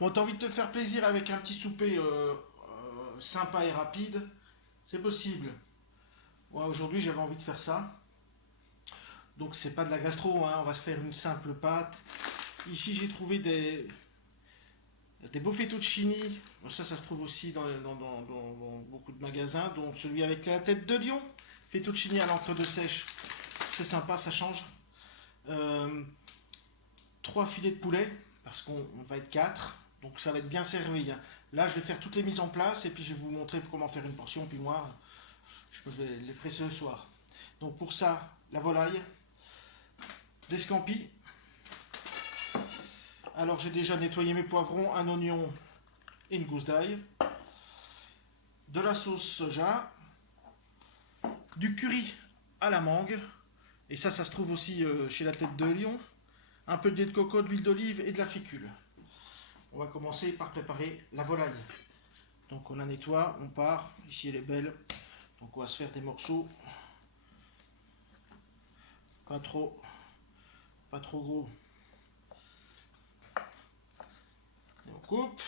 Bon, t'as envie de te faire plaisir avec un petit souper sympa et rapide, c'est possible. Moi, aujourd'hui, j'avais envie de faire ça. Donc, c'est pas de la gastro, hein, on va se faire une simple pâte. Ici, j'ai trouvé des beaux fettuccini. Bon, ça se trouve aussi dans beaucoup de magasins, dont celui avec la tête de lion. Fettuccini à l'encre de sèche. C'est sympa, ça change. Euh, 3 filets de poulet, parce qu'on va être 4. Donc ça va être bien servi, hein. Là, je vais faire toutes les mises en place et puis je vais vous montrer comment faire une portion. Puis moi, je les ferai ce soir. Donc pour ça, la volaille, des scampis. Alors j'ai déjà nettoyé mes poivrons, un oignon et une gousse d'ail. De la sauce soja, du curry à la mangue. Et ça se trouve aussi chez la tête de lion. Un peu de lait de coco, de l'huile d'olive et de la fécule. On va commencer par préparer la volaille. Donc on la nettoie, on part. Ici elle est belle. Donc on va se faire des morceaux. Pas trop gros. Et on coupe.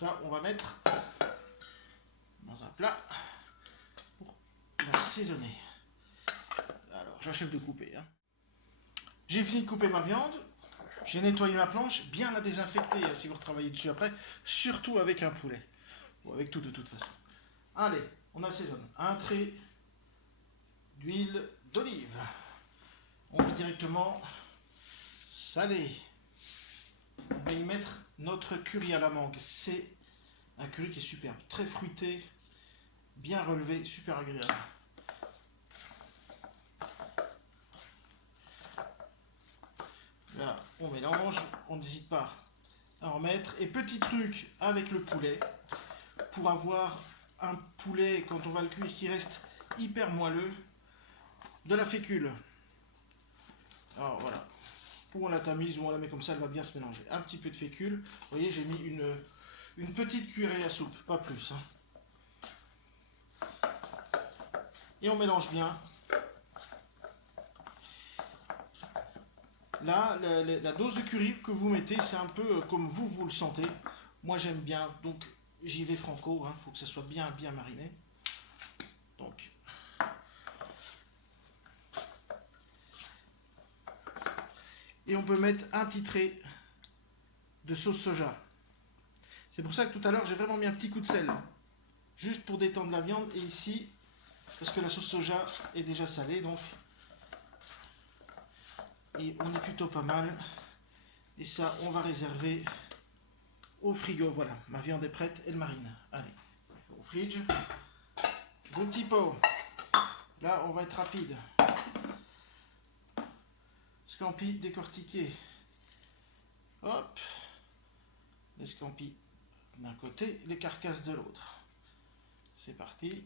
Ça, on va mettre dans un plat pour l'assaisonner. Alors, j'achève de couper, hein. J'ai fini de couper ma viande. J'ai nettoyé ma planche, bien la désinfecter, hein, si vous retravaillez dessus après, surtout avec un poulet. Ou avec tout de toute façon. Allez, on assaisonne. Un trait d'huile d'olive. On va directement saler. On va y mettre notre curry à la mangue. C'est un curry qui est superbe, très fruité, bien relevé, super agréable. Là, on mélange, on n'hésite pas à en mettre. Et petit truc avec le poulet, pour avoir un poulet, quand on va le cuire, qui reste hyper moelleux, de la fécule. Alors voilà, ou on la tamise, ou on la met comme ça, elle va bien se mélanger. Un petit peu de fécule. Vous voyez, j'ai mis une petite cuillerée à soupe, pas plus, hein. Et on mélange bien. Là, la dose de curry que vous mettez, c'est un peu comme vous le sentez. Moi, j'aime bien, donc j'y vais franco. Il faut que ça soit bien mariné. Donc, et on peut mettre un petit trait de sauce soja. C'est pour ça que tout à l'heure, j'ai vraiment mis un petit coup de sel, juste pour détendre la viande. Et ici, parce que la sauce soja est déjà salée, donc, et on est plutôt pas mal. Et ça, on va réserver au frigo. Voilà, ma viande est prête, elle marine. Allez, au fridge. Le petit pot. Là, on va être rapide. Scampi décortiqué. Hop. Les scampis d'un côté, les carcasses de l'autre. C'est parti.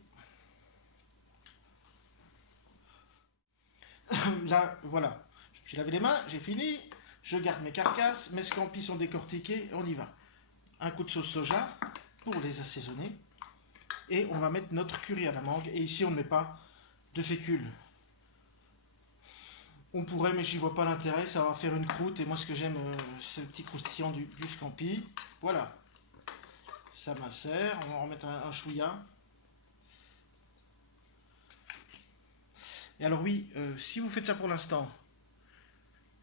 Là, voilà. Je me suis lavé les mains, j'ai fini. Je garde mes carcasses, mes scampis sont décortiqués, on y va. Un coup de sauce soja pour les assaisonner. Et on va mettre notre curry à la mangue. Et ici, on ne met pas de fécule. On pourrait, mais j'y vois pas l'intérêt. Ça va faire une croûte. Et moi, ce que j'aime, c'est le petit croustillant du scampi. Voilà. Ça macère. On va en remettre un chouïa. Et alors oui, si vous faites ça pour l'instant,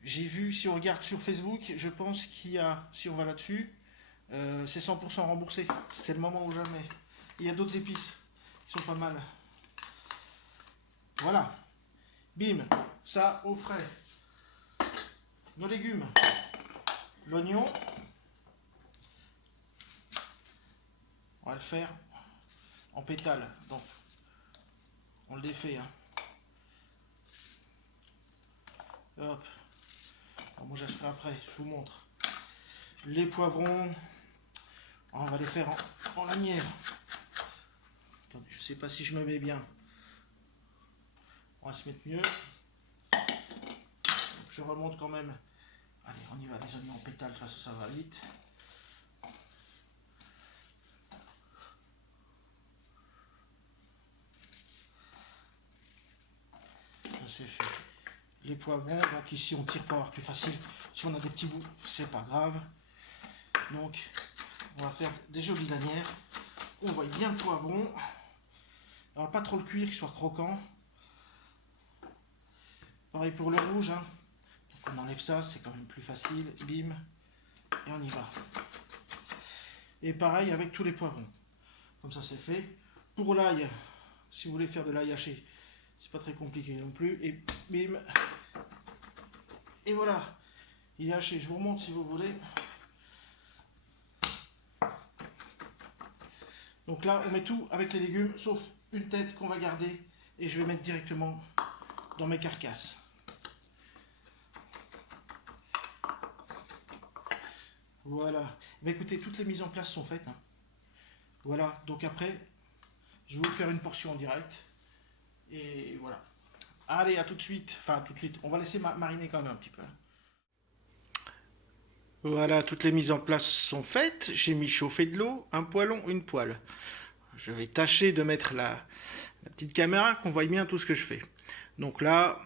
j'ai vu, si on regarde sur Facebook, je pense qu'il y a, si on va là-dessus, c'est 100% remboursé. C'est le moment ou jamais. Il y a d'autres épices qui sont pas mal. Voilà. Bim. Ça au frais. Nos légumes. L'oignon. On va le faire en pétales. Donc, on le défait, hein. Hop. Alors moi, je ferai après. Je vous montre. Les poivrons. On va les faire en lanière. Attendez, je sais pas si je me mets bien. On va se mettre mieux. Donc, je remonte quand même. Allez, on y va, les oignons en pétales, de toute façon ça va vite. c'est fait. Les poivrons, donc ici on tire pour avoir plus facile. Si on a des petits bouts, c'est pas grave. Donc on va faire des jolies lanières. On voit bien le poivron. Alors pas trop le cuire, qu'il soit croquant. Pareil pour le rouge. Hein. Donc on enlève ça, c'est quand même plus facile. Bim. Et on y va. Et pareil avec tous les poivrons. Comme ça c'est fait. Pour l'ail, si vous voulez faire de l'ail haché, c'est pas très compliqué non plus. Et bim. Et voilà. Il est haché. Je vous remonte si vous voulez. Donc là, on met tout avec les légumes, sauf une tête qu'on va garder. Et je vais mettre directement dans mes carcasses. Voilà. Mais écoutez, toutes les mises en place sont faites. Hein. Voilà. Donc après, je vais vous faire une portion en direct. Et voilà. Allez, à tout de suite. Enfin, tout de suite. On va laisser mariner quand même un petit peu. Voilà, toutes les mises en place sont faites. J'ai mis chauffer de l'eau, un poêlon, une poêle. Je vais tâcher de mettre la petite caméra, qu'on voit bien tout ce que je fais. Donc là,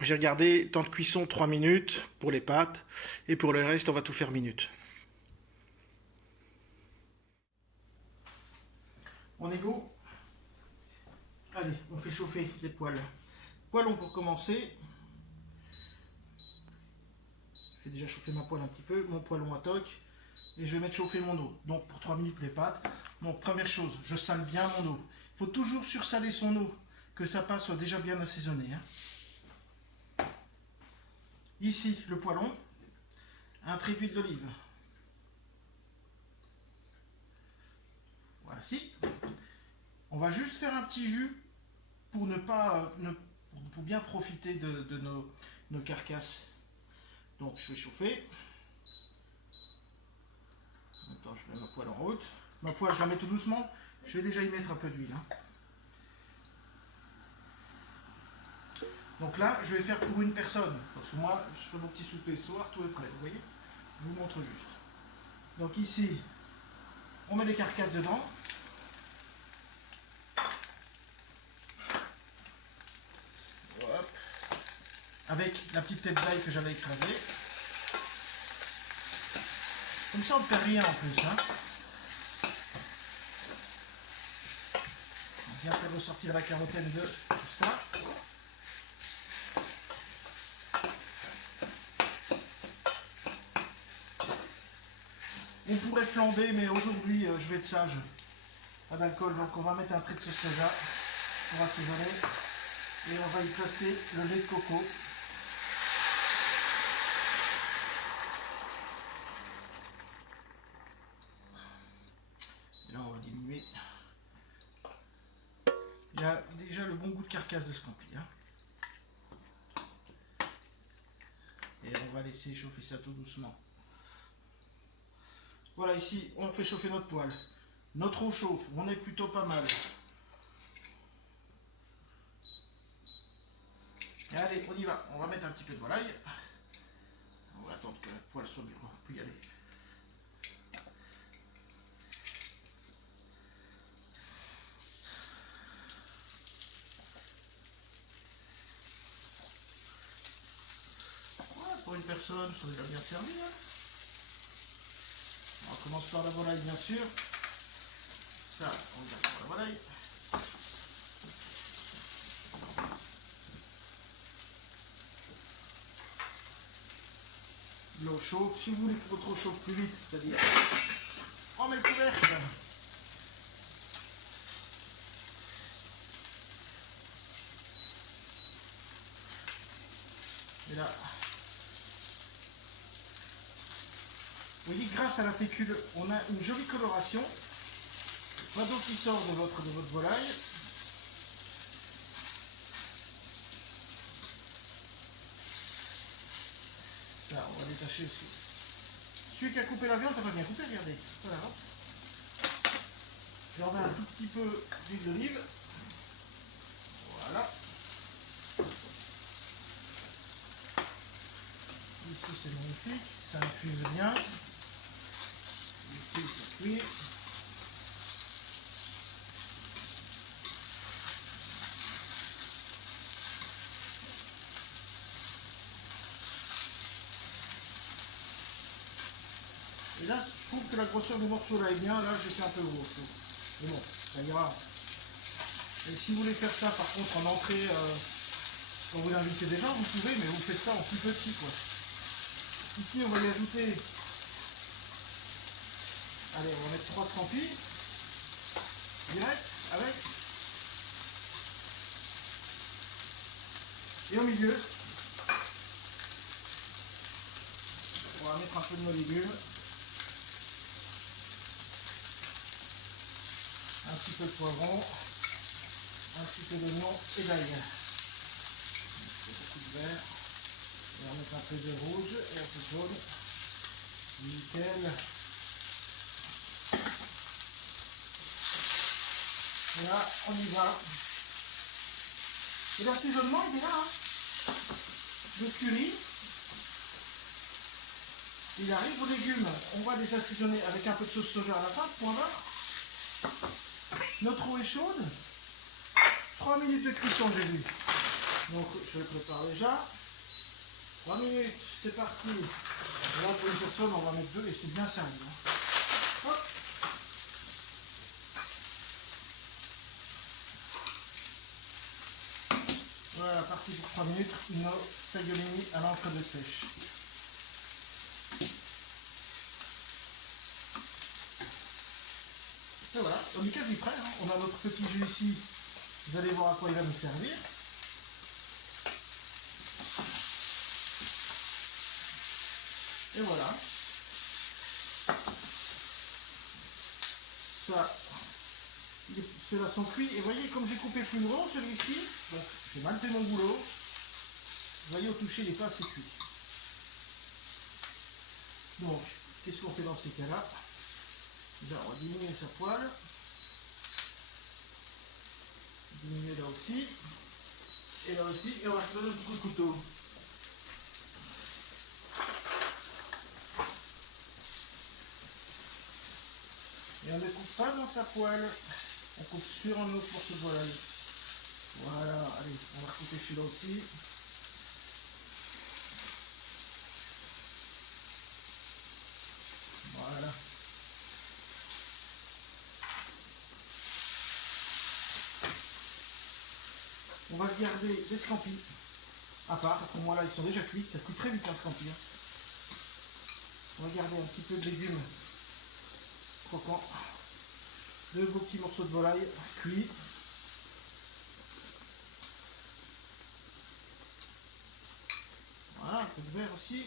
j'ai regardé temps de cuisson 3 minutes pour les pâtes. Et pour le reste, on va tout faire minutes. On est go. Allez, on fait chauffer les poêles. Poêlon pour commencer. Je vais déjà chauffer ma poêle un petit peu, mon poêlon à toc. Et je vais mettre chauffer mon eau. Donc pour 3 minutes les pâtes. Donc première chose, je sale bien mon eau. Il faut toujours sursaler son eau, que sa pâte soit déjà bien assaisonnée. Hein. Ici, le poêlon. Un trait d'huile d'olive. Voici. On va juste faire un petit jus pour ne pas, pour bien profiter de nos carcasses. Donc je vais chauffer. Attends, je mets ma poêle en route. Ma poêle, je la mets tout doucement. Je vais déjà y mettre un peu d'huile. Hein. Donc là, je vais faire pour une personne. Parce que moi, je fais mon petit souper ce soir, tout est prêt. Vous voyez? Je vous montre juste. Donc ici, on met les carcasses dedans. Hop. Avec la petite tête d'ail que j'avais écrasée. Comme ça, on ne perd rien en plus. Hein. On vient faire ressortir la quarantaine de tout ça. On pourrait flamber, mais aujourd'hui, je vais être sage. Pas d'alcool, donc on va mettre un trait de sauce soja pour assaisonner. Et on va y placer le lait de coco. Et là, on va diminuer. Il y a déjà le bon goût de carcasse de ce confit. Hein. Et on va laisser chauffer ça tout doucement. Voilà, ici, on fait chauffer notre poêle. Notre eau chauffe, on est plutôt pas mal. Et allez, on y va. On va mettre un petit peu de volaille. On va attendre que la poêle soit bien. On peut y aller. Voilà, pour une personne, ça déjà bien servi. Hein. On commence par la volaille, bien sûr. Ça, on garde pour la volaille. L'eau chauffe. Si vous voulez que votre eau chauffe plus vite, c'est-à-dire on met le couvercle. Et là, vous voyez, grâce à la fécule, on a une jolie coloration. Pas d'eau qui sort de votre volaille. Ça, on va détacher aussi. Celui qui a coupé la viande, t'as pas bien coupé, regardez. Voilà. Je remets un tout petit peu d'huile d'olive. Voilà. Ici, c'est magnifique. Ça infuse bien. Ici, ça cuit. Je trouve que la grosseur du morceau là est bien. Là, j'ai fait un peu gros. Mais bon, ça ira. Et si vous voulez faire ça, par contre, en entrée, quand vous l'invitez des gens, vous pouvez, mais vous faites ça en plus petit, quoi. Ici, on va y ajouter. Allez, on va mettre 3 scampis. Direct, avec. Et au milieu, on va mettre un peu de nos légumes. Un petit peu de poivron. Un petit peu d'oignon et d'ail. Beaucoup de vert. Et on va mettre un peu de rouge et un peu de jaune. Nickel. Et là, on y va. Et l'assaisonnement, il est là. Hein. Le curry, il arrive aux légumes. On va les assaisonner avec un peu de sauce soja à la fin, point barre. Notre eau est chaude. 3 minutes de cuisson, j'ai vu. Donc, je le prépare déjà. 3 minutes, c'est parti. Là, pour une personne, on va mettre 2 et c'est bien servi. Hein. Hop. Voilà, parti pour 3 minutes. Nos tagliolini à l'encre de sèche. Et voilà, on est quasi prêt. Hein. On a notre petit jus ici. Vous allez voir à quoi il va nous servir. Et voilà. Ça, ceux-là sont cuits. Et voyez, comme j'ai coupé plus gros celui-ci, donc j'ai mal fait mon boulot. Vous voyez, au toucher, il n'est pas assez cuit. Donc, qu'est-ce qu'on fait dans ces cas-là? Déjà, on va diminuer sa poêle. Diminuer là aussi. Et là aussi, et on va se donner un petit coup de couteau. Et on ne coupe pas dans sa poêle. On coupe sur un autre morceau de volaille. Voilà, allez, on va couper celui-là aussi. Voilà. On va garder les scampis à part. Pour moi là, ils sont déjà cuits. Ça cuit très vite un scampi. Hein. On va garder un petit peu de légumes croquants. 2 beaux petits morceaux de volaille cuits. Voilà, un peu de verre aussi.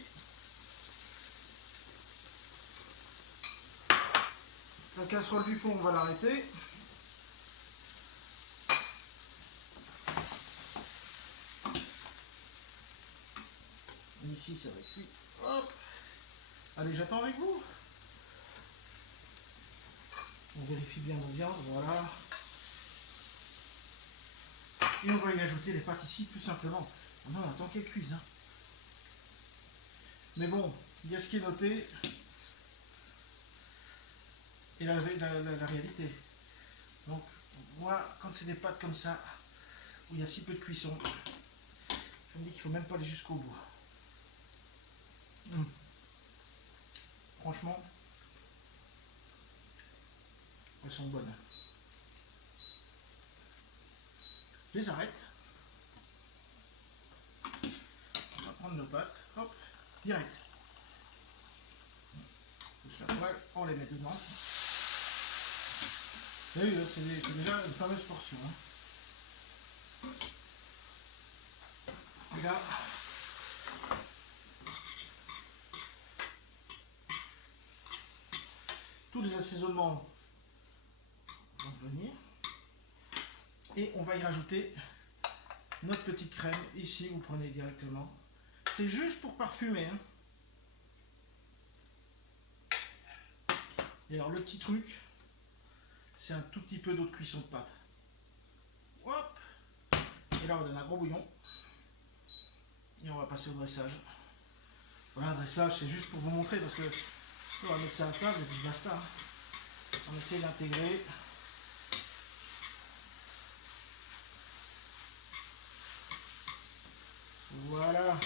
La casserole du fond, on va l'arrêter. Ici, ça va être cuit. Hop. Allez, j'attends avec vous. On vérifie bien nos viandes, voilà. Et on va y ajouter les pâtes ici, tout simplement. Non, on attend qu'elles cuisent. Hein. Mais bon, il y a ce qui est noté et la réalité. Donc, moi, quand c'est des pâtes comme ça, où il y a si peu de cuisson, je me dis qu'il ne faut même pas aller jusqu'au bout. Franchement, elles sont bonnes. Je les arrête. On va prendre nos pâtes. Hop, direct. On pousse la poêle, on les met dedans. Vous voyez, c'est déjà une fameuse portion. Hein. Et là, tous les assaisonnements vont venir. Et on va y rajouter notre petite crème. Ici, vous prenez directement. C'est juste pour parfumer. Hein. Et alors, le petit truc, c'est un tout petit peu d'eau de cuisson de pâte. Hop. Et là, on donne un gros bouillon. Et on va passer au dressage. Voilà, dressage, c'est juste pour vous montrer parce que on va mettre ça à table et puis basta. Hein. On essaie d'intégrer. Voilà.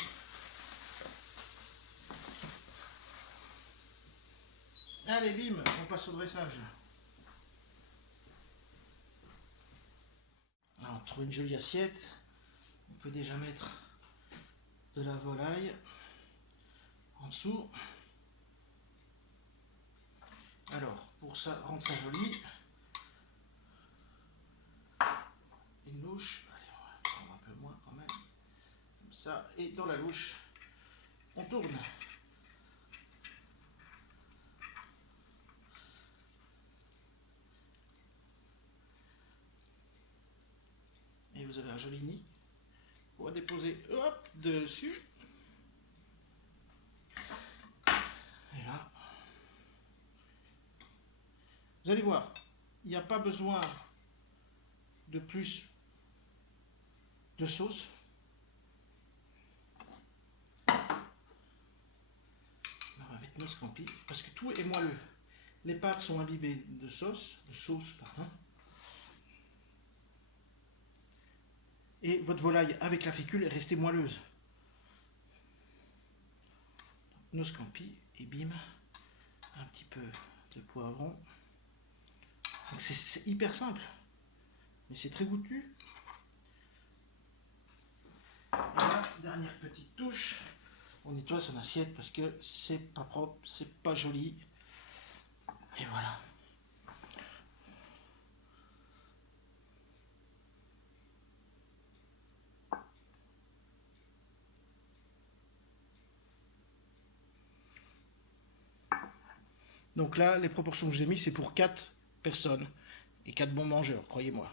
Allez, bim, on passe au dressage. Alors, on trouve une jolie assiette. On peut déjà mettre de la volaille en dessous. Alors, pour ça, rendre ça joli, une louche. Allez, on va prendre un peu moins quand même. Comme ça. Et dans la louche, on tourne. Et vous avez un joli nid pour déposer hop, dessus. Et là, vous allez voir, il n'y a pas besoin de plus de sauce. On va mettre nos scampi parce que tout est moelleux. Les pâtes sont imbibées de sauce, pardon. Et votre volaille avec la fécule est restée moelleuse. Nos scampi et bim, un petit peu de poivron. C'est hyper simple, mais c'est très goûtu. Et là, dernière petite touche, on nettoie son assiette parce que c'est pas propre, c'est pas joli. Et voilà. Donc là, les proportions que j'ai mis, c'est pour 4 personnes et 4 bons mangeurs, croyez-moi.